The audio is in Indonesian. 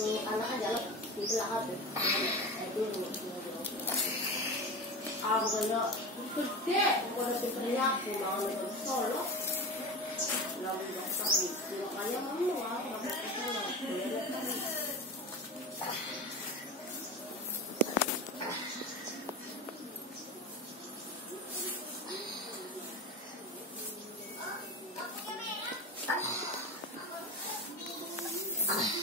anak aja lah itu lahat itu ang kaya gede wala tipriya ko na ano solo lalu dokter itu kaya mau bakit Ah.